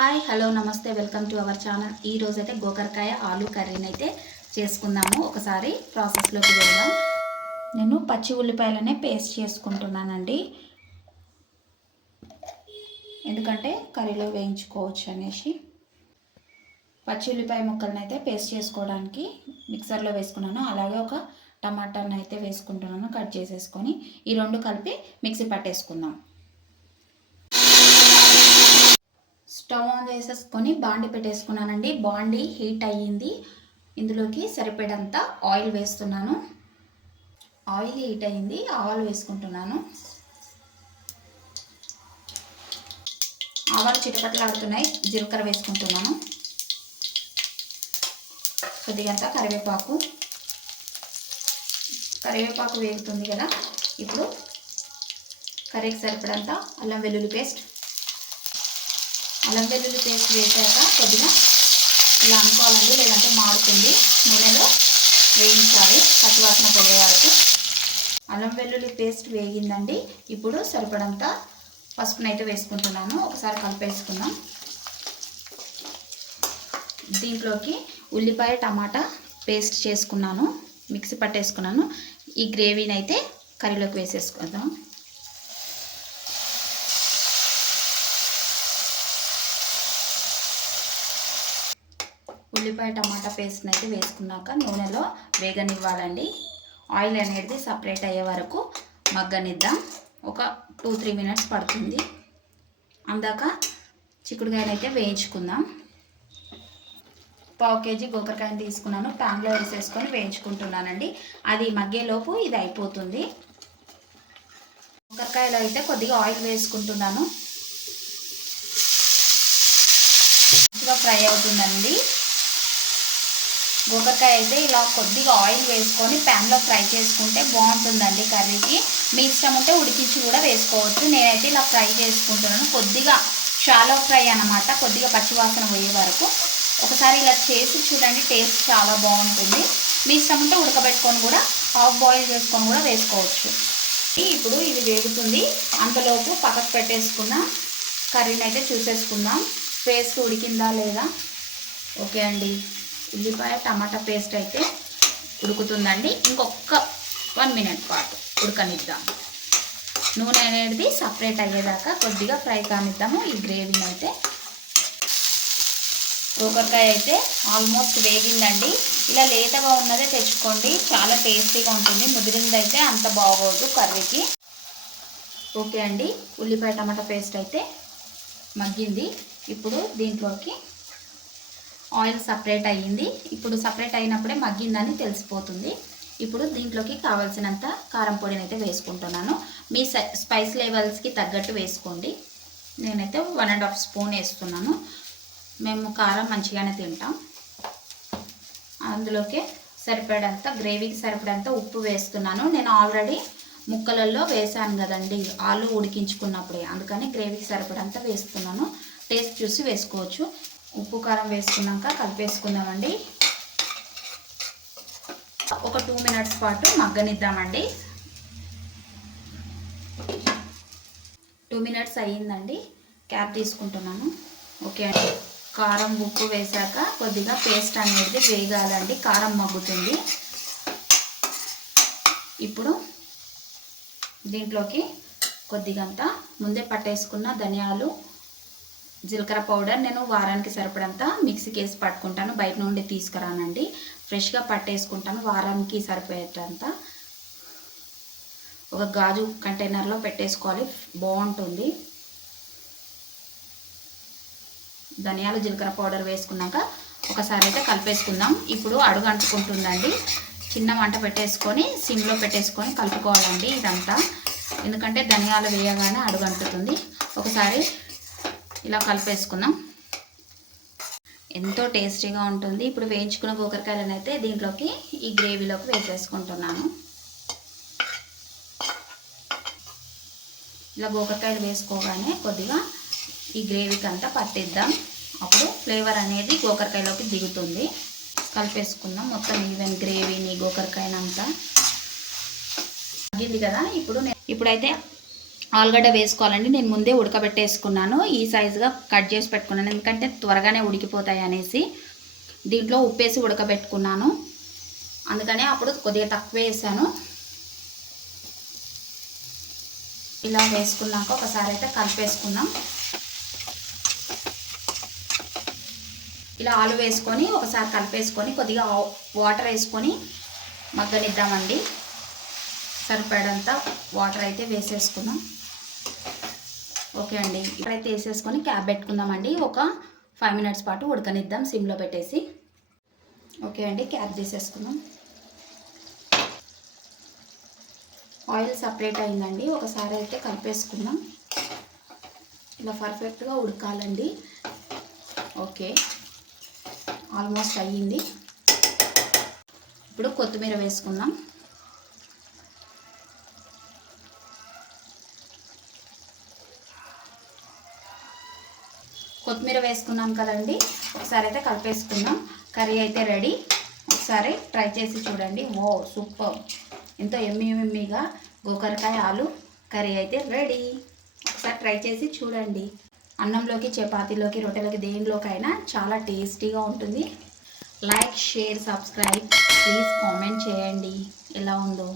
Hi hello నమస్తే welcome to our channel. ఈ రోజైతే గోకరకాయ ఆలు కర్రీని అయితే చేసుకుందాము. ఒకసారి ప్రాసెస్లోకి వెళ్దాం. నేను పచ్చి ఉల్లిపాయలనే పేస్ట్ చేసుకుంటున్నానండి. ఎందుకంటే కర్రీలో వేయించుకోవచ్చు అనేసి. పచ్చి ఉల్లిపాయ ముక్కలను అయితే పేస్ట్ చేసుకోవడానికి మిక్సర్లో వేసుకున్నాను. అలాగే ఒక టమాటాను అయితే వేసుకుంటున్నాను కట్ చేసేసుకొని. ఈ రెండు కలిపి మిక్సీ పట్టేసుకుందాం. స్టవ్ ఆన్ చేసేసుకొని బాండి పెట్టేసుకున్నానండి. బాండి హీట్ అయ్యింది. ఇందులోకి సరిపడంత ఆయిల్ వేస్తున్నాను. ఆయిల్ హీట్ అయ్యింది. ఆవాలు వేసుకుంటున్నాను. ఆవాలు చిటపట్లాడుతున్నాయి జీలకర్ర వేసుకుంటున్నాను. కొద్దిగంత కరివేపాకు. కరివేపాకు వేగుతుంది కదా. ఇప్పుడు కర్రీకి సరిపడంత అల్లం వెల్లుల్లి పేస్ట్ అల్లం వెల్లుల్లి పేస్ట్ వేసాక కొద్దిగా ఇలా అనుకోవాలండి లేదంటే మారుతుంది నూనెలో వేయించాలి పచ్చివాసన పోయే వరకు. అల్లం వెల్లుల్లి పేస్ట్ వేగిందండి. ఇప్పుడు సరిపడంత పసుపునైతే వేసుకుంటున్నాను. ఒకసారి కలిపేసుకుందాం. దీంట్లోకి ఉల్లిపాయ టమాటా పేస్ట్ చేసుకున్నాను. మిక్సీ పట్టేసుకున్నాను. ఈ గ్రేవీని అయితే కర్రీలోకి వేసేసుకుందాం. ఉల్లిపాయ టమాటా పేస్ట్ని అయితే వేసుకున్నాక నూనెలో వేగనివ్వాలండి. ఆయిల్ అనేది సపరేట్ అయ్యే వరకు మగ్గనిద్దాం. ఒక టూ త్రీ మినిట్స్ పడుతుంది. అందాక చిక్కుడుకాయనైతే వేయించుకుందాం. పావు కేజీ గోకరకాయని తీసుకున్నాను. ప్యాన్లో వేసేసుకొని వేయించుకుంటున్నానండి. అది మగ్గేలోపు ఇది అయిపోతుంది. గోకరకాయలో అయితే కొద్దిగా ఆయిల్ వేసుకుంటున్నాను. మంచిగా ఫ్రై అవుతుందండి. గోకరకాయ అయితే ఇలా కొద్దిగా ఆయిల్ వేసుకొని ప్యాన్లో ఫ్రై చేసుకుంటే బాగుంటుందండి కర్రీకి. మీ ఇష్టం ఉంటే ఉడికించి కూడా వేసుకోవచ్చు. నేనైతే ఇలా ఫ్రై చేసుకుంటున్నాను. కొద్దిగా షాలో ఫ్రై అనమాట కొద్దిగా పచ్చివాసన పోయే వరకు. ఒకసారి ఇలా చేసి చూడండి టేస్ట్ చాలా బాగుంటుంది. మీ ఇష్టం ఉంటే ఉడకబెట్టుకొని కూడా హాఫ్ బాయిల్ చేసుకొని కూడా వేసుకోవచ్చు. ఇప్పుడు ఇది వేగుతుంది. అంతలోపు పక్కకు పెట్టేసుకున్న కర్రీని అయితే చూసేసుకుందాం. పేస్ట్ ఉడికిందా లేదా? ఓకే అండి. ఉల్లిపాయ టమాటా పేస్ట్ అయితే ఉడుకుతుందండి. ఇంకొక వన్ మినిట్ పాటు ఉడకనిద్దాం. నూనె అనేది సపరేట్ అయ్యేదాకా కొద్దిగా ఫ్రై కానిద్దాము. ఈ గ్రేవీని అయితే గోకరకాయ అయితే ఆల్మోస్ట్ వేగిందండి. ఇలా లేతగా ఉన్నదే తెచ్చుకోండి. చాలా టేస్టీగా ఉంటుంది. ముదిరిందైతే అంత బాగోదు కర్రీకి. ఓకే అండి. ఉల్లిపాయ టమాటా పేస్ట్ అయితే మగ్గింది. ఇప్పుడు దీంట్లోకి ఆయిల్ సపరేట్ అయ్యింది. ఇప్పుడు సపరేట్ అయినప్పుడే మగ్గిందని తెలిసిపోతుంది. ఇప్పుడు దీంట్లోకి కావాల్సినంత కారం పొడిని అయితే వేసుకుంటున్నాను. మీ స్పైస్ లెవెల్స్కి తగ్గట్టు వేసుకోండి. నేనైతే వన్ అండ్ హాఫ్ స్పూన్ వేస్తున్నాను. మేము కారం మంచిగానే తింటాం. అందులోకి సరిపడంత గ్రేవీకి సరిపడంత ఉప్పు వేస్తున్నాను. నేను ఆల్రెడీ ముక్కలలో వేసాను కదండి. ఆలు ఉడికించుకున్నప్పుడే. అందుకని గ్రేవీకి సరిపడంత వేస్తున్నాను. టేస్ట్ చూసి వేసుకోవచ్చు. ఉప్పు కారం వేసుకున్నాక కలిపేసుకుందామండి. ఒక టూ మినిట్స్ పాటు మగ్గనిద్దామండి. టూ మినిట్స్ అయ్యిందండి. క్యాప్ తీసుకుంటున్నాను. ఓకే అండి. కారం ఉప్పు వేసాక కొద్దిగా పేస్ట్ అనేది వేగాలండి. కారం మగ్గుతుంది. ఇప్పుడు దీంట్లోకి కొద్దిగంత ముందే పట్టేసుకున్న ధనియాలు జీలకర్ర పౌడర్ నేను వారానికి సరిపడంత మిక్సీకి వేసి పట్టుకుంటాను. బయట నుండి తీసుకురానండి. ఫ్రెష్గా పట్టేసుకుంటాను. వారానికి సరిపోయేటంత. ఒక గాజు కంటైనర్లో పెట్టేసుకోవాలి. బాగుంటుంది. ధనియాలు జీలకర్ర పౌడర్ వేసుకున్నాక ఒకసారి అయితే కలిపేసుకుందాం. ఇప్పుడు అడుగు అంటుకుంటుందండి. చిన్న మంట పెట్టేసుకొని సిమ్లో పెట్టేసుకొని కలుపుకోవాలండి ఇదంతా. ఎందుకంటే ధనియాలు వేయగానే అడుగు అంటుతుంది. ఒకసారి ఇలా కలిపేసుకుందాం. ఎంతో టేస్టీగా ఉంటుంది. ఇప్పుడు వేయించుకున్న గోకరకాయలను అయితే దీంట్లోకి ఈ గ్రేవీలోకి వేసేసుకుంటున్నాను. ఇలా గోకరకాయలు వేసుకోగానే కొద్దిగా ఈ గ్రేవీకి అంతా పట్టిద్దాం. అప్పుడు ఫ్లేవర్ అనేది గోకరకాయలోకి దిగుతుంది. కలిపేసుకుందాం. మొత్తం ఈవెన్ గ్రేవీని గోకరకాయనంతా. తగ్గింది కదా? ఇప్పుడు ఇప్పుడైతే ఆలుగడ్డ వేసుకోవాలండి. నేను ముందే ఉడకబెట్టేసుకున్నాను. ఈ సైజుగా కట్ చేసి పెట్టుకున్నాను. ఎందుకంటే త్వరగానే ఉడికిపోతాయి అనేసి దీంట్లో ఉప్పేసి ఉడకబెట్టుకున్నాను. అందుకనే అప్పుడు కొద్దిగా తక్కువ వేసాను. ఇలా వేసుకున్నాక ఒకసారి అయితే కలిపేసుకున్నాం ఇలా ఆలు వేసుకొని ఒకసారి కలిపేసుకొని కొద్దిగా వాటర్ వేసుకొని మగ్గనిద్దామండి. సరిపడంత వాటర్ అయితే వేసేసుకున్నాం ఓకే అండి. ఇప్పుడైతే వేసేసుకొని క్యాప్ పెట్టుకుందామండి. ఒక ఫైవ్ మినిట్స్ పాటు ఉడకనిద్దాం సిమ్లో పెట్టేసి. ఓకే అండి క్యాప్ చేసేసుకుందాం ఆయిల్ సపరేట్ అయిందండి. ఒకసారి అయితే కలిపేసుకుందాం. ఇలా పర్ఫెక్ట్గా ఉడకాలండి. ఓకే. ఆల్మోస్ట్ అయ్యింది. ఇప్పుడు కొత్తిమీర వేసుకుందాం. కొత్తిమీర వేసుకున్నాం కదండి. ఒకసారి అయితే కలిపేసుకున్నాం కర్రీ అయితే రెడీ. ఒకసారి ట్రై చేసి చూడండి. ఓ సూపర్. ఎంతో ఎమ్మి ఎమ్మిగా గోకరకాయ ఆలు కర్రీ అయితే రెడీ. ఒకసారి ట్రై చేసి చూడండి. అన్నంలోకి చపాతీలోకి రొట్టెలకి దేనిలోకైనా చాలా టేస్టీగా ఉంటుంది. Like share subscribe. Please comment చేయండి. ఎలా ఉందో.